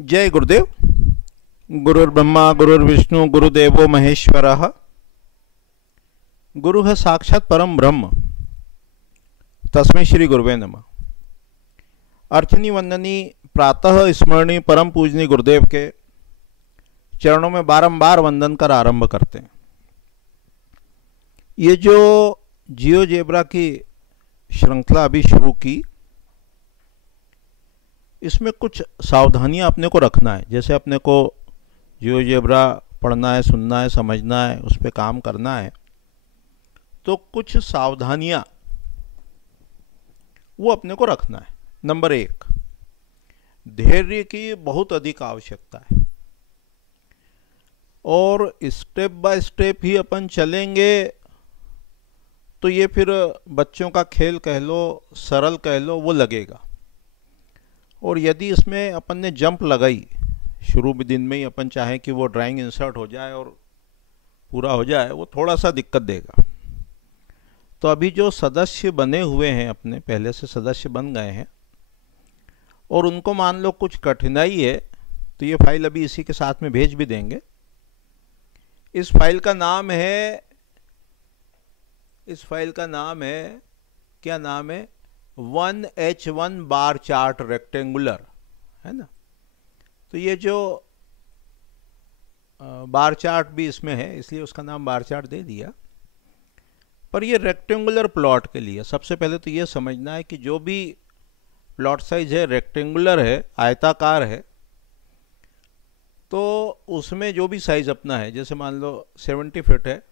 जय गुरुदेव। गुरुर्ब्रह्मा गुरुर्विष्णु गुरुदेवो महेश्वरः। गुरुः साक्षात् परम ब्रह्म तस्मै श्री गुरुवे नमः। अर्चनी वंदनी प्रातः स्मरणी परम पूजनी गुरुदेव के चरणों में बारंबार वंदन कर आरंभ करते हैं। ये जो जियोजेब्रा की श्रृंखला अभी शुरू की, इसमें कुछ सावधानियां अपने को रखना है। जैसे अपने को जियोजेब्रा पढ़ना है, सुनना है, समझना है, उस पर काम करना है, तो कुछ सावधानियां वो अपने को रखना है। नंबर 1, धैर्य की बहुत अधिक आवश्यकता है और स्टेप बाय स्टेप ही अपन चलेंगे तो ये फिर बच्चों का खेल कह लो, सरल कह लो, वो लगेगा। और यदि इसमें अपन ने जंप लगाई शुरू में, दिन में ही अपन चाहें कि वो ड्राइंग इंसर्ट हो जाए और पूरा हो जाए, वो थोड़ा सा दिक्कत देगा। तो अभी जो सदस्य बने हुए हैं, अपने पहले से सदस्य बन गए हैं और उनको मान लो कुछ कठिनाई है, तो ये फाइल अभी इसी के साथ में भेज भी देंगे। इस फाइल का नाम है, क्या नाम है, 1H1 बार चार्ट रेक्टेंगुलर, है ना। तो ये जो बार चार्ट भी इसमें है, इसलिए उसका नाम बार चार्ट दे दिया। पर ये रेक्टेंगुलर प्लॉट के लिए सबसे पहले तो ये समझना है कि जो भी प्लॉट साइज है रेक्टेंगुलर है, आयताकार है, तो उसमें जो भी साइज अपना है, जैसे मान लो 70 फीट है,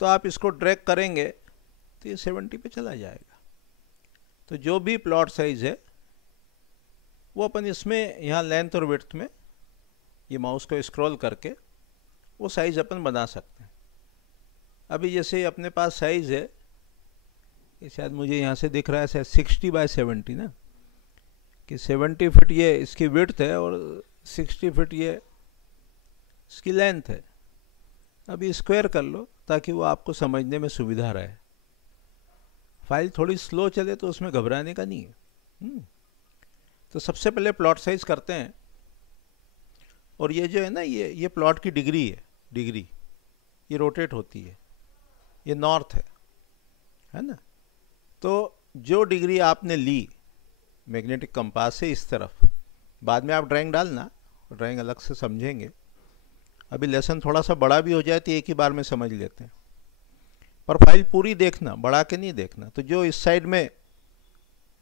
तो आप इसको ड्रैग करेंगे तो ये 70 पे चला जाएगा। तो जो भी प्लॉट साइज है वो अपन इसमें यहाँ लेंथ और विड्थ में ये माउस को स्क्रॉल करके वो साइज अपन बना सकते हैं। अभी जैसे अपने पास साइज है, ये शायद मुझे यहाँ से दिख रहा है शायद 60 बाय 70 ना, कि 70 फीट ये इसकी विड्थ है और 60 फीट ये इसकी लेंथ है। अभी स्क्वायर कर लो ताकि वो आपको समझने में सुविधा रहे। फाइल थोड़ी स्लो चले तो उसमें घबराने का नहीं है। तो सबसे पहले प्लॉट साइज करते हैं। और ये जो है ना, ये प्लॉट की डिग्री है, डिग्री ये रोटेट होती है, ये नॉर्थ है ना। तो जो डिग्री आपने ली मैग्नेटिक कंपास से इस तरफ, बाद में आप ड्राइंग डालना, ड्राइंग अलग से समझेंगे। अभी लेसन थोड़ा सा बड़ा भी हो जाए तो एक ही बार में समझ लेते हैं, पर फाइल पूरी देखना, बढ़ा के नहीं देखना। तो जो इस साइड में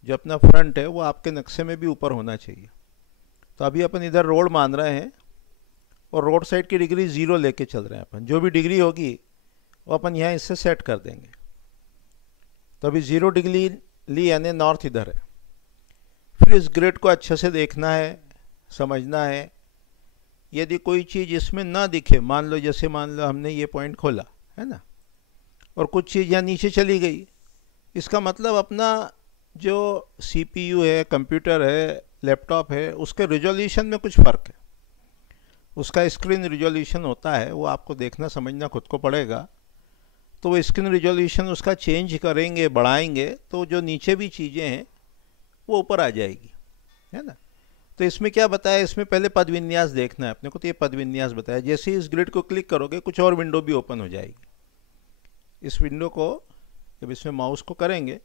जो अपना फ्रंट है वो आपके नक्शे में भी ऊपर होना चाहिए। तो अभी अपन इधर रोड मान रहे हैं और रोड साइड की डिग्री 0 लेके चल रहे हैं अपन। जो भी डिग्री होगी वो अपन यहाँ इससे सेट कर देंगे। तो अभी 0 डिग्री ली, यानी नॉर्थ इधर है। फिर इस ग्रिड को अच्छे से देखना है, समझना है। यदि कोई चीज़ इसमें ना दिखे, मान लो हमने ये पॉइंट खोला है ना, और कुछ चीज़ यहाँ नीचे चली गई, इसका मतलब अपना जो CPU है, कंप्यूटर है, लैपटॉप है, उसके रिजोल्यूशन में कुछ फ़र्क है। उसका स्क्रीन रिजोल्यूशन होता है, वो आपको देखना समझना खुद को पड़ेगा। तो वो स्क्रीन रिजोल्यूशन उसका चेंज करेंगे, बढ़ाएंगे, तो जो नीचे भी चीज़ें हैं वो ऊपर आ जाएगी, है ना। तो इसमें क्या बताया, इसमें पहले पद विन्यास देखना है अपने को। तो ये पद विन्यास बताया। जैसे ही इस ग्रिड को क्लिक करोगे कुछ और विंडो भी ओपन हो जाएगी। इस विंडो को जब इसमें माउस को करेंगे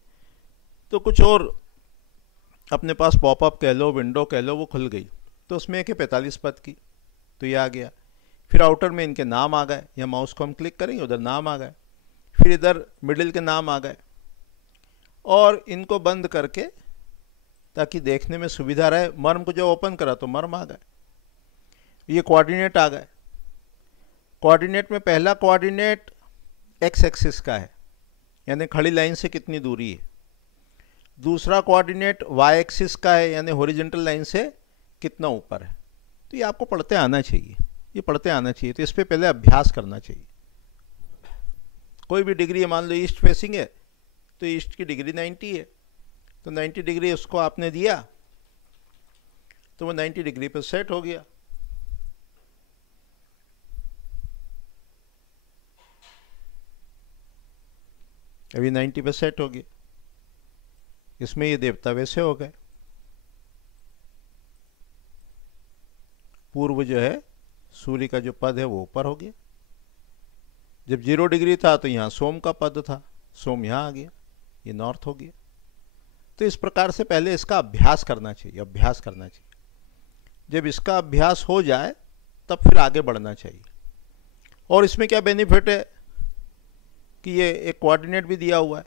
तो कुछ और अपने पास पॉपअप कह लो, विंडो कह लो, वो खुल गई। तो उसमें एक है 45 पद की, तो ये आ गया। फिर आउटर में इनके नाम आ गए, या माउस को हम क्लिक करेंगे उधर नाम आ गए। फिर इधर मिडिल के नाम आ गए। और इनको बंद करके ताकि देखने में सुविधा रहे, मर्म को जो ओपन करा तो मर्म आ गए। ये कोऑर्डिनेट आ गए। कोऑर्डिनेट में पहला कोऑर्डिनेट एक्स एक्सिस का है, यानी खड़ी लाइन से कितनी दूरी है। दूसरा कोऑर्डिनेट वाई एक्सिस का है, यानी हॉरिजॉन्टल लाइन से कितना ऊपर है। तो ये आपको पढ़ते आना चाहिए, ये पढ़ते आना चाहिए। तो इस पर पहले अभ्यास करना चाहिए। कोई भी डिग्री है, मान लो ईस्ट फेसिंग है तो ईस्ट की डिग्री 90 है, तो 90 डिग्री उसको आपने दिया तो वो 90 डिग्री पर सेट हो गया। अभी 90 पे सेट हो गया। इसमें ये देवता वैसे हो गए। पूर्व जो है सूर्य का जो पद है वो ऊपर हो गया। जब 0 डिग्री था तो यहाँ सोम का पद था, सोम यहाँ आ गया, ये नॉर्थ हो गया। तो इस प्रकार से पहले इसका अभ्यास करना चाहिए, अभ्यास करना चाहिए। जब इसका अभ्यास हो जाए तब फिर आगे बढ़ना चाहिए। और इसमें क्या बेनिफिट है कि ये एक कोऑर्डिनेट भी दिया हुआ है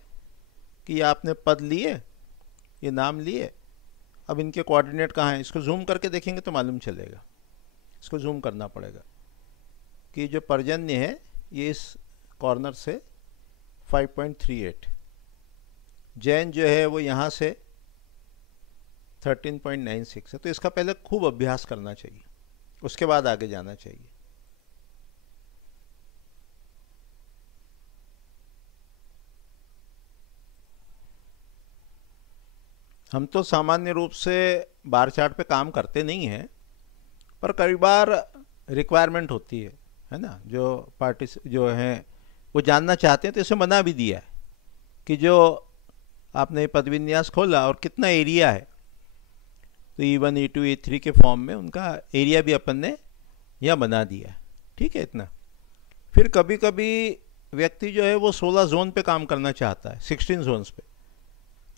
कि आपने पद लिए, ये नाम लिए, अब इनके कोऑर्डिनेट कहाँ हैं, इसको जूम करके देखेंगे तो मालूम चलेगा। इसको जूम करना पड़ेगा कि जो पर्जन्य है ये इस कॉर्नर से 5.38, जैन जो है वो यहाँ से 13.96 है। तो इसका पहले खूब अभ्यास करना चाहिए, उसके बाद आगे जाना चाहिए। हम तो सामान्य रूप से बार चार्ट पे काम करते नहीं हैं, पर कई बार रिक्वायरमेंट होती है ना, जो पार्टी जो हैं वो जानना चाहते हैं, तो इसे मना भी दिया है कि जो आपने पद विन्यास खोला और कितना एरिया है, तो E1 E2 E3 के फॉर्म में उनका एरिया भी अपन ने यहाँ बना दिया है। ठीक है इतना। फिर कभी कभी व्यक्ति जो है वो 16 जोन पे काम करना चाहता है, 16 जोन्स पे,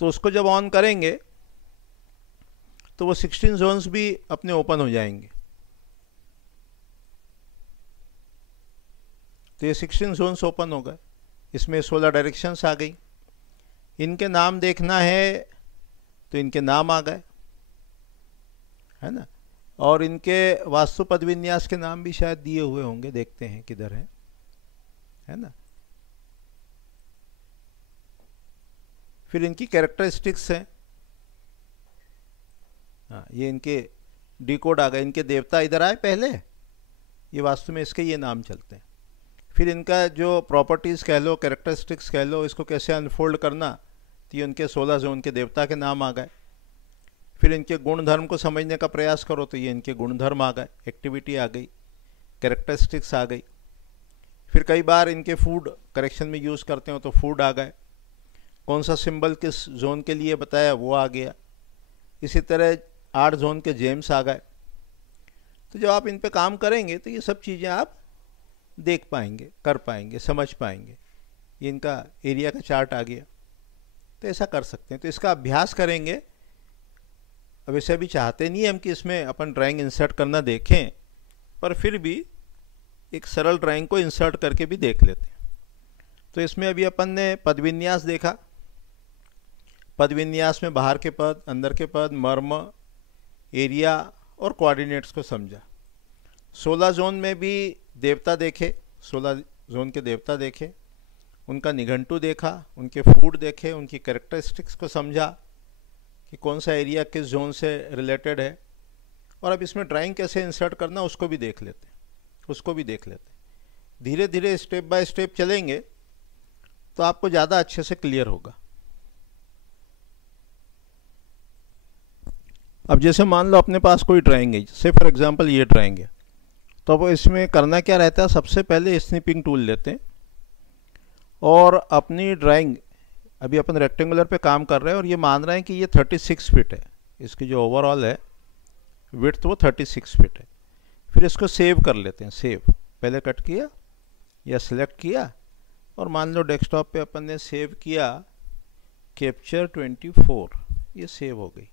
तो उसको जब ऑन करेंगे तो वो 16 जोन्स भी अपने ओपन हो जाएंगे। तो ये 16 जोन्स ओपन हो गए, इसमें 16 डायरेक्शंस आ गई। इनके नाम देखना है तो इनके नाम आ गए, है ना। और इनके वास्तु पद विन्यास के नाम भी शायद दिए हुए होंगे, देखते हैं किधर है ना। फिर इनकी कैरेक्टरिस्टिक्स हैं, हाँ ये इनके डिकोड आ गए। इनके देवता इधर आए पहले, ये वास्तु में इसके ये नाम चलते हैं। फिर इनका जो प्रॉपर्टीज़ कह लो, कैरेक्टरिस्टिक्स कह लो, इसको कैसे अनफोल्ड करना, तो ये उनके 16 जो उनके देवता के नाम आ गए। फिर इनके गुण धर्म को समझने का प्रयास करो तो ये इनके गुण धर्म आ गए, एक्टिविटी आ गई, कैरेक्टरिस्टिक्स आ गई। फिर कई बार इनके फूड करेक्शन में यूज़ करते हो तो फूड आ गए, कौन सा सिंबल किस जोन के लिए बताया वो आ गया। इसी तरह 8 जोन के जेम्स आ गए। तो जब आप इन पे काम करेंगे तो ये सब चीज़ें आप देख पाएंगे, कर पाएंगे, समझ पाएंगे। ये इनका एरिया का चार्ट आ गया, तो ऐसा कर सकते हैं। तो इसका अभ्यास करेंगे। अब वैसे भी चाहते नहीं हम कि इसमें अपन ड्राइंग इंसर्ट करना देखें, पर फिर भी एक सरल ड्राइंग को इंसर्ट करके भी देख लेते हैं। तो इसमें अभी अपन ने पद विन्यास देखा, पद विन्यास में बाहर के पद, अंदर के पद, मर्म, एरिया और कोऑर्डिनेट्स को समझा। 16 जोन में भी देवता देखे, 16 जोन के देवता देखे, उनका निघंटू देखा, उनके फूड देखे, उनकी कैरेक्टरिस्टिक्स को समझा कि कौन सा एरिया किस जोन से रिलेटेड है। और अब इसमें ड्राइंग कैसे इंसर्ट करना उसको भी देख लेते हैं, उसको भी देख लेते हैं। धीरे धीरे स्टेप बाय स्टेप चलेंगे तो आपको ज़्यादा अच्छे से क्लियर होगा। अब जैसे मान लो अपने पास कोई ड्राइंग है, जैसे फॉर एग्जांपल ये ड्राइंग है, तो अब इसमें करना क्या रहता है, सबसे पहले स्निपिंग टूल लेते हैं और अपनी ड्राइंग, अभी अपन रेक्टेंगुलर पे काम कर रहे हैं और ये मान रहे हैं कि ये 36 फीट है, इसकी जो ओवरऑल है विड्थ वो 36 फीट है। फिर इसको सेव कर लेते हैं। सेव पहले कट किया या सिलेक्ट किया और मान लो डेस्कटॉप पे अपन ने सेव किया कैप्चर 24, ये सेव हो गई।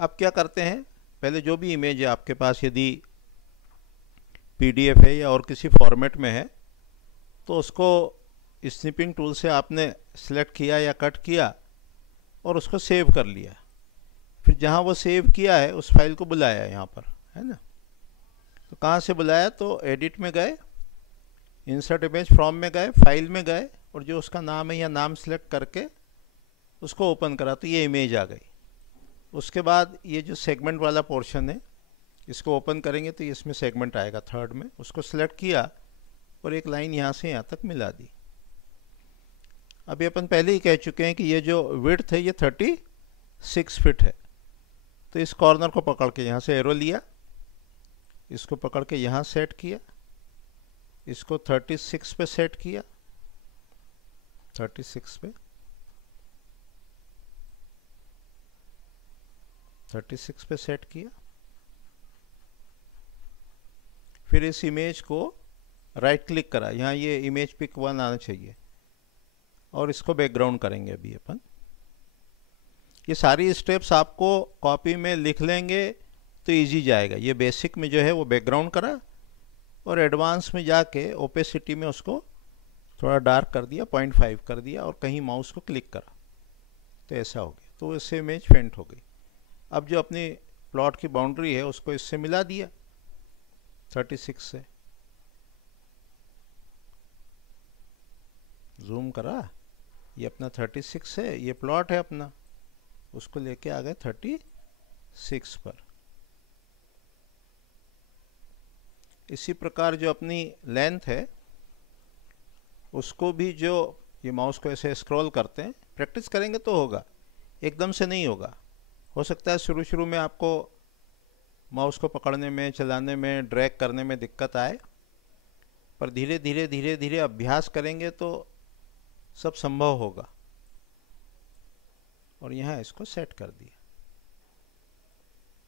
अब क्या करते हैं, पहले जो भी इमेज है आपके पास, यदि PDF है या और किसी फॉर्मेट में है, तो उसको स्निपिंग टूल से आपने सेलेक्ट किया या कट किया और उसको सेव कर लिया। फिर जहाँ वो सेव किया है उस फाइल को बुलाया यहाँ पर, है ना। तो कहाँ से बुलाया, तो एडिट में गए, इंसर्ट इमेज फ्रॉम में गए, फाइल में गए और जो उसका नाम है या नाम सेलेक्ट करके उसको ओपन करा, तो ये इमेज आ गई। उसके बाद ये जो सेगमेंट वाला पोर्शन है इसको ओपन करेंगे तो इसमें सेगमेंट आएगा थर्ड में, उसको सेलेक्ट किया और एक लाइन यहाँ से यहाँ तक मिला दी। अभी अपन पहले ही कह चुके हैं कि ये जो विड्थ है ये 36 फीट है। तो इस कॉर्नर को पकड़ के यहाँ से एरो लिया, इसको पकड़ के यहाँ सेट किया, इसको 36 पे सेट किया, 36 पे, 36 पे सेट किया फिर इस इमेज को राइट क्लिक करा, यहाँ ये इमेज पिक 1 आना चाहिए, और इसको बैकग्राउंड करेंगे अभी अपन। ये सारी स्टेप्स आपको कॉपी में लिख लेंगे तो इजी जाएगा। ये बेसिक में जो है वो बैकग्राउंड करा, और एडवांस में जाके ओपेसिटी में उसको थोड़ा डार्क कर दिया, 0.5 कर दिया, और कहीं माउस को क्लिक करा तो ऐसा हो गया। तो इससे इमेज फेंट हो गई। अब जो अपनी प्लॉट की बाउंड्री है उसको इससे मिला दिया 36 से, जूम करा, ये अपना 36 है, ये प्लॉट है अपना, उसको लेके आ गए 36 पर। इसी प्रकार जो अपनी लेंथ है उसको भी, जो ये माउस को ऐसे स्क्रॉल करते हैं, प्रैक्टिस करेंगे तो होगा, एकदम से नहीं होगा। हो सकता है शुरू शुरू में आपको माउस को पकड़ने में, चलाने में, ड्रैग करने में दिक्कत आए, पर धीरे धीरे धीरे धीरे अभ्यास करेंगे तो सब संभव होगा। और यहाँ इसको सेट कर दिया,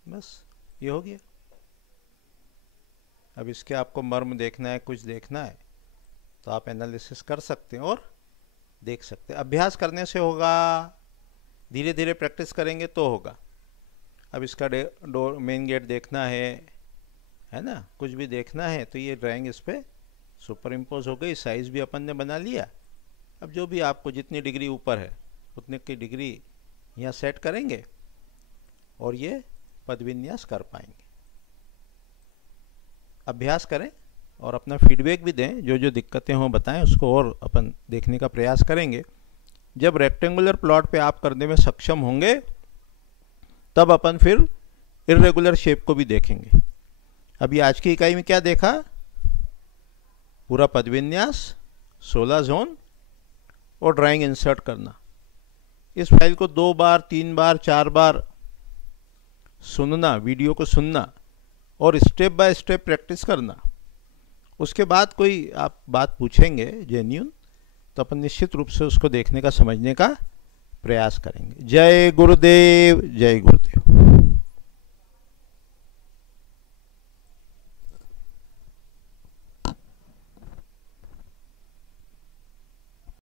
बस ये हो गया। अब इसके आपको मर्म देखना है, कुछ देखना है तो आप एनालिसिस कर सकते हैं और देख सकते हैं। अभ्यास करने से होगा, धीरे धीरे प्रैक्टिस करेंगे तो होगा। अब इसका डोर मेन गेट देखना है ना, कुछ भी देखना है तो ये ड्राइंग इस पर सुपर इम्पोज हो गई, साइज़ भी अपन ने बना लिया। अब जो भी आपको जितनी डिग्री ऊपर है उतने की डिग्री यहाँ सेट करेंगे और ये पदविन्यास कर पाएंगे। अभ्यास करें और अपना फीडबैक भी दें, जो जो दिक्कतें हों बताएं, उसको और अपन देखने का प्रयास करेंगे। जब रेक्टेंगुलर प्लॉट पे आप करने में सक्षम होंगे तब अपन फिर इर्रेगुलर शेप को भी देखेंगे। अभी आज की इकाई में क्या देखा? पूरा पदविन्यास, 16 जोन और ड्राइंग इंसर्ट करना। इस फाइल को 2 बार, 3 बार, 4 बार सुनना, वीडियो को सुनना और स्टेप बाय स्टेप प्रैक्टिस करना। उसके बाद कोई आप बात पूछेंगे जेन्युइन, तो अपन निश्चित रूप से उसको देखने का, समझने का प्रयास करेंगे। जय गुरुदेव, जय गुरुदेव।